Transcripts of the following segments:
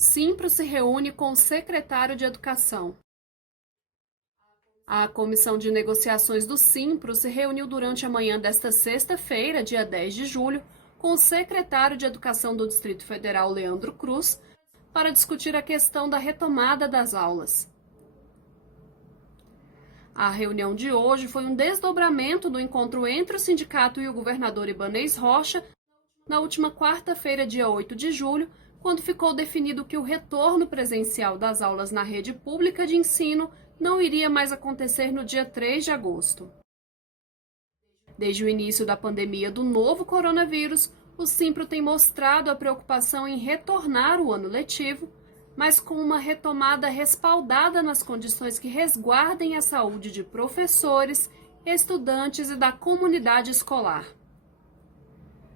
Simpro se reúne com o secretário de Educação. A Comissão de Negociações do Simpro se reuniu durante a manhã desta sexta-feira, dia 10 de julho, com o secretário de Educação do Distrito Federal, Leandro Cruz, para discutir a questão da retomada das aulas. A reunião de hoje foi um desdobramento do encontro entre o sindicato e o governador Ibanez Rocha, na última quarta-feira, dia 8 de julho, quando ficou definido que o retorno presencial das aulas na rede pública de ensino não iria mais acontecer no dia 3 de agosto. Desde o início da pandemia do novo coronavírus, o Simpro tem mostrado a preocupação em retornar o ano letivo, mas com uma retomada respaldada nas condições que resguardem a saúde de professores, estudantes e da comunidade escolar.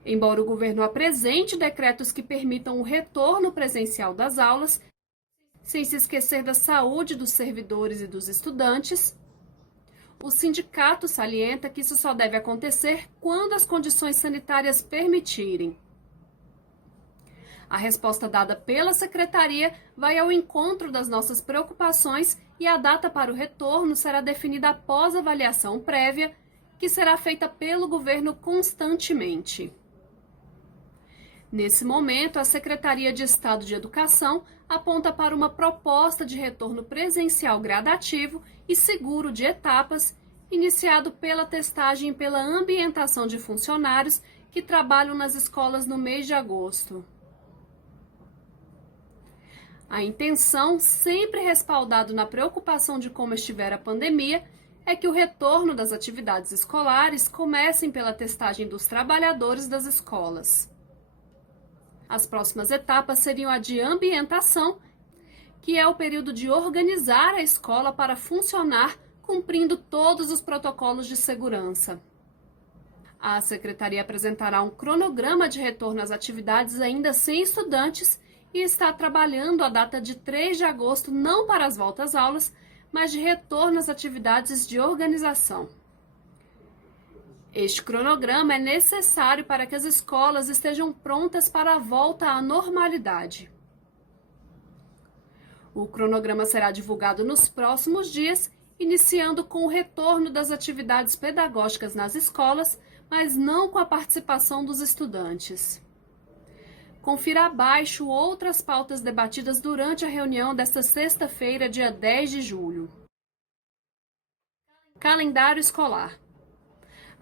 Embora o governo apresente decretos que permitam o retorno presencial das aulas, sem se esquecer da saúde dos servidores e dos estudantes, o sindicato salienta que isso só deve acontecer quando as condições sanitárias permitirem. A resposta dada pela secretaria vai ao encontro das nossas preocupações e a data para o retorno será definida após avaliação prévia, que será feita pelo governo constantemente. Nesse momento, a Secretaria de Estado de Educação aponta para uma proposta de retorno presencial gradativo e seguro de etapas, iniciado pela testagem e pela ambientação de funcionários que trabalham nas escolas no mês de agosto. A intenção, sempre respaldado na preocupação de como estiver a pandemia, é que o retorno das atividades escolares comecem pela testagem dos trabalhadores das escolas. As próximas etapas seriam a de ambientação, que é o período de organizar a escola para funcionar cumprindo todos os protocolos de segurança. A secretaria apresentará um cronograma de retorno às atividades ainda sem estudantes e está trabalhando a data de 3 de agosto não para as voltas às aulas, mas de retorno às atividades de organização. Este cronograma é necessário para que as escolas estejam prontas para a volta à normalidade. O cronograma será divulgado nos próximos dias, iniciando com o retorno das atividades pedagógicas nas escolas, mas não com a participação dos estudantes. Confira abaixo outras pautas debatidas durante a reunião desta sexta-feira, dia 10 de julho. Calendário escolar.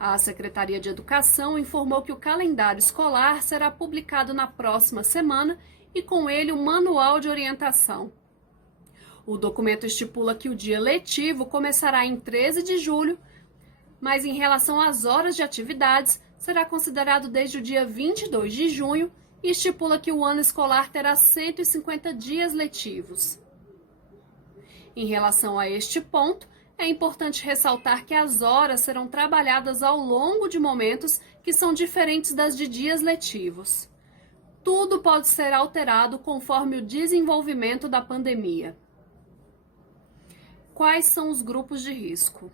A Secretaria de Educação informou que o calendário escolar será publicado na próxima semana e com ele o manual de orientação. O documento estipula que o dia letivo começará em 13 de julho, mas em relação às horas de atividades, será considerado desde o dia 22 de junho e estipula que o ano escolar terá 150 dias letivos. Em relação a este ponto, é importante ressaltar que as horas serão trabalhadas ao longo de momentos que são diferentes das de dias letivos. Tudo pode ser alterado conforme o desenvolvimento da pandemia. Quais são os grupos de risco?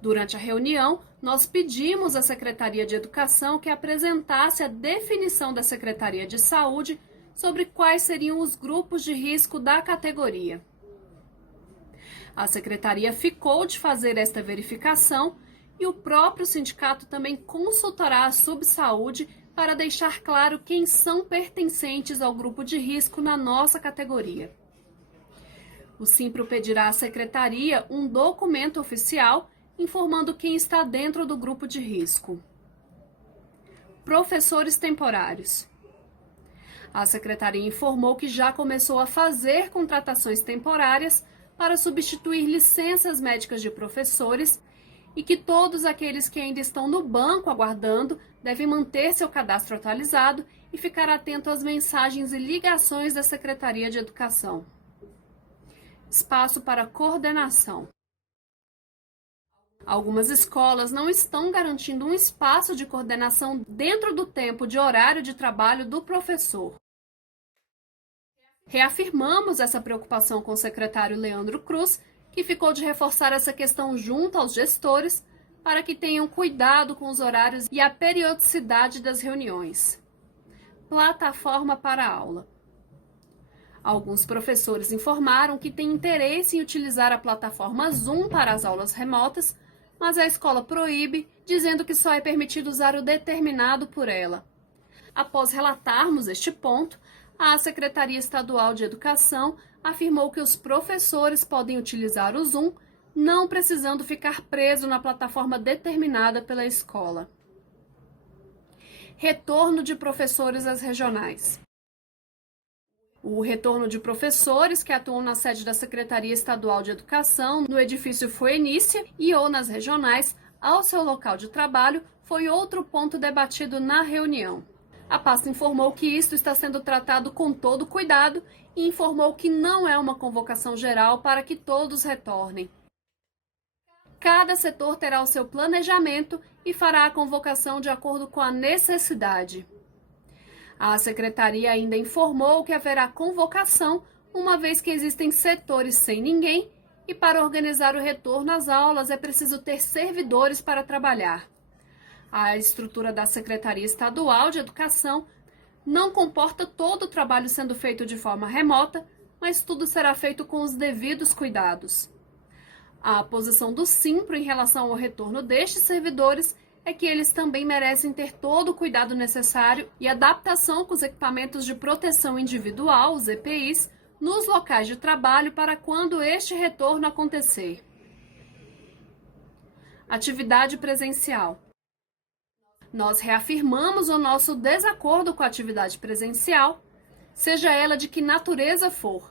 Durante a reunião, nós pedimos à Secretaria de Educação que apresentasse a definição da Secretaria de Saúde sobre quais seriam os grupos de risco da categoria. A Secretaria ficou de fazer esta verificação e o próprio sindicato também consultará a Subsaúde para deixar claro quem são pertencentes ao grupo de risco na nossa categoria. O Simpro pedirá à Secretaria um documento oficial informando quem está dentro do grupo de risco. Professores temporários. A Secretaria informou que já começou a fazer contratações temporárias para substituir licenças médicas de professores e que todos aqueles que ainda estão no banco aguardando devem manter seu cadastro atualizado e ficar atento às mensagens e ligações da Secretaria de Educação. Espaço para coordenação. Algumas escolas não estão garantindo um espaço de coordenação dentro do tempo de horário de trabalho do professor. Reafirmamos essa preocupação com o secretário Leandro Cruz, que ficou de reforçar essa questão junto aos gestores para que tenham cuidado com os horários e a periodicidade das reuniões. Plataforma para a aula. Alguns professores informaram que têm interesse em utilizar a plataforma Zoom para as aulas remotas, mas a escola proíbe, dizendo que só é permitido usar o determinado por ela. Após relatarmos este ponto, a Secretaria Estadual de Educação afirmou que os professores podem utilizar o Zoom, não precisando ficar preso na plataforma determinada pela escola. Retorno de professores às regionais. O retorno de professores que atuam na sede da Secretaria Estadual de Educação, no edifício Foenícia e ou nas regionais, ao seu local de trabalho, foi outro ponto debatido na reunião. A pasta informou que isto está sendo tratado com todo cuidado e informou que não é uma convocação geral para que todos retornem. Cada setor terá o seu planejamento e fará a convocação de acordo com a necessidade. A secretaria ainda informou que haverá convocação, uma vez que existem setores sem ninguém e para organizar o retorno às aulas é preciso ter servidores para trabalhar. A estrutura da Secretaria Estadual de Educação não comporta todo o trabalho sendo feito de forma remota, mas tudo será feito com os devidos cuidados. A posição do Simpro em relação ao retorno destes servidores é que eles também merecem ter todo o cuidado necessário e adaptação com os equipamentos de proteção individual, os EPIs, nos locais de trabalho para quando este retorno acontecer. Atividade presencial. Nós reafirmamos o nosso desacordo com a atividade presencial, seja ela de que natureza for.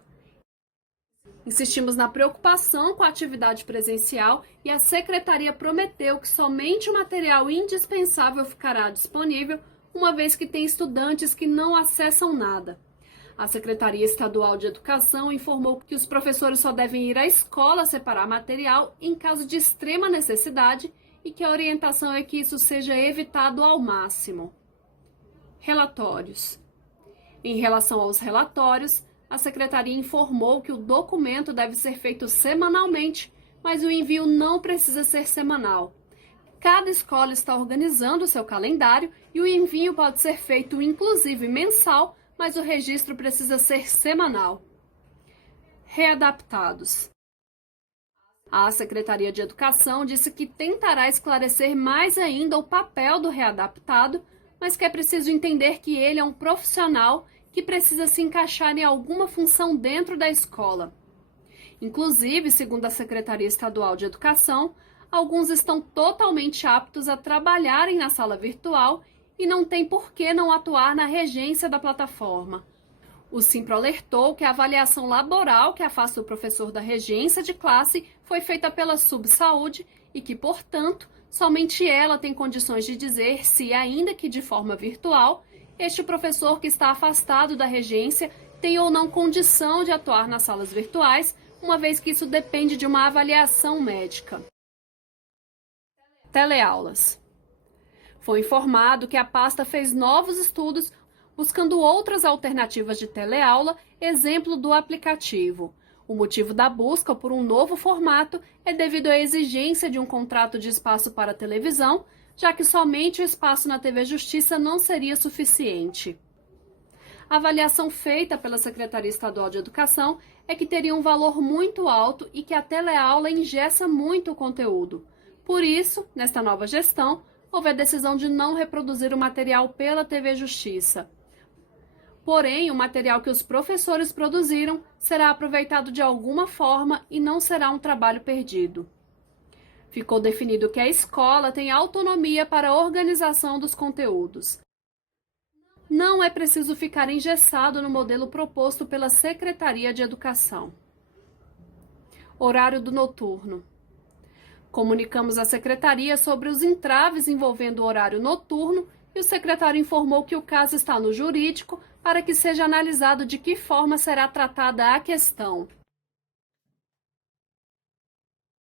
Insistimos na preocupação com a atividade presencial e a Secretaria prometeu que somente o material indispensável ficará disponível, uma vez que tem estudantes que não acessam nada. A Secretaria Estadual de Educação informou que os professores só devem ir à escola separar material em caso de extrema necessidade e que a orientação é que isso seja evitado ao máximo. Relatórios. Em relação aos relatórios, a Secretaria informou que o documento deve ser feito semanalmente, mas o envio não precisa ser semanal. Cada escola está organizando o seu calendário e o envio pode ser feito inclusive mensal, mas o registro precisa ser semanal. Readaptados. A Secretaria de Educação disse que tentará esclarecer mais ainda o papel do readaptado, mas que é preciso entender que ele é um profissional que precisa se encaixar em alguma função dentro da escola. Inclusive, segundo a Secretaria Estadual de Educação, alguns estão totalmente aptos a trabalharem na sala virtual e não tem por que não atuar na regência da plataforma. O Simpro alertou que a avaliação laboral que afasta o professor da regência de classe foi feita pela Subsaúde e que, portanto, somente ela tem condições de dizer se, ainda que de forma virtual, este professor que está afastado da regência tem ou não condição de atuar nas salas virtuais, uma vez que isso depende de uma avaliação médica. Teleaulas. Foi informado que a pasta fez novos estudos buscando outras alternativas de teleaula, exemplo do aplicativo. O motivo da busca por um novo formato é devido à exigência de um contrato de espaço para televisão, já que somente o espaço na TV Justiça não seria suficiente. A avaliação feita pela Secretaria Estadual de Educação é que teria um valor muito alto e que a teleaula engessa muito o conteúdo. Por isso, nesta nova gestão, houve a decisão de não reproduzir o material pela TV Justiça. Porém, o material que os professores produziram será aproveitado de alguma forma e não será um trabalho perdido. Ficou definido que a escola tem autonomia para a organização dos conteúdos. Não é preciso ficar engessado no modelo proposto pela Secretaria de Educação. Horário do noturno. Comunicamos à Secretaria sobre os entraves envolvendo o horário noturno e o secretário informou que o caso está no jurídico para que seja analisado de que forma será tratada a questão.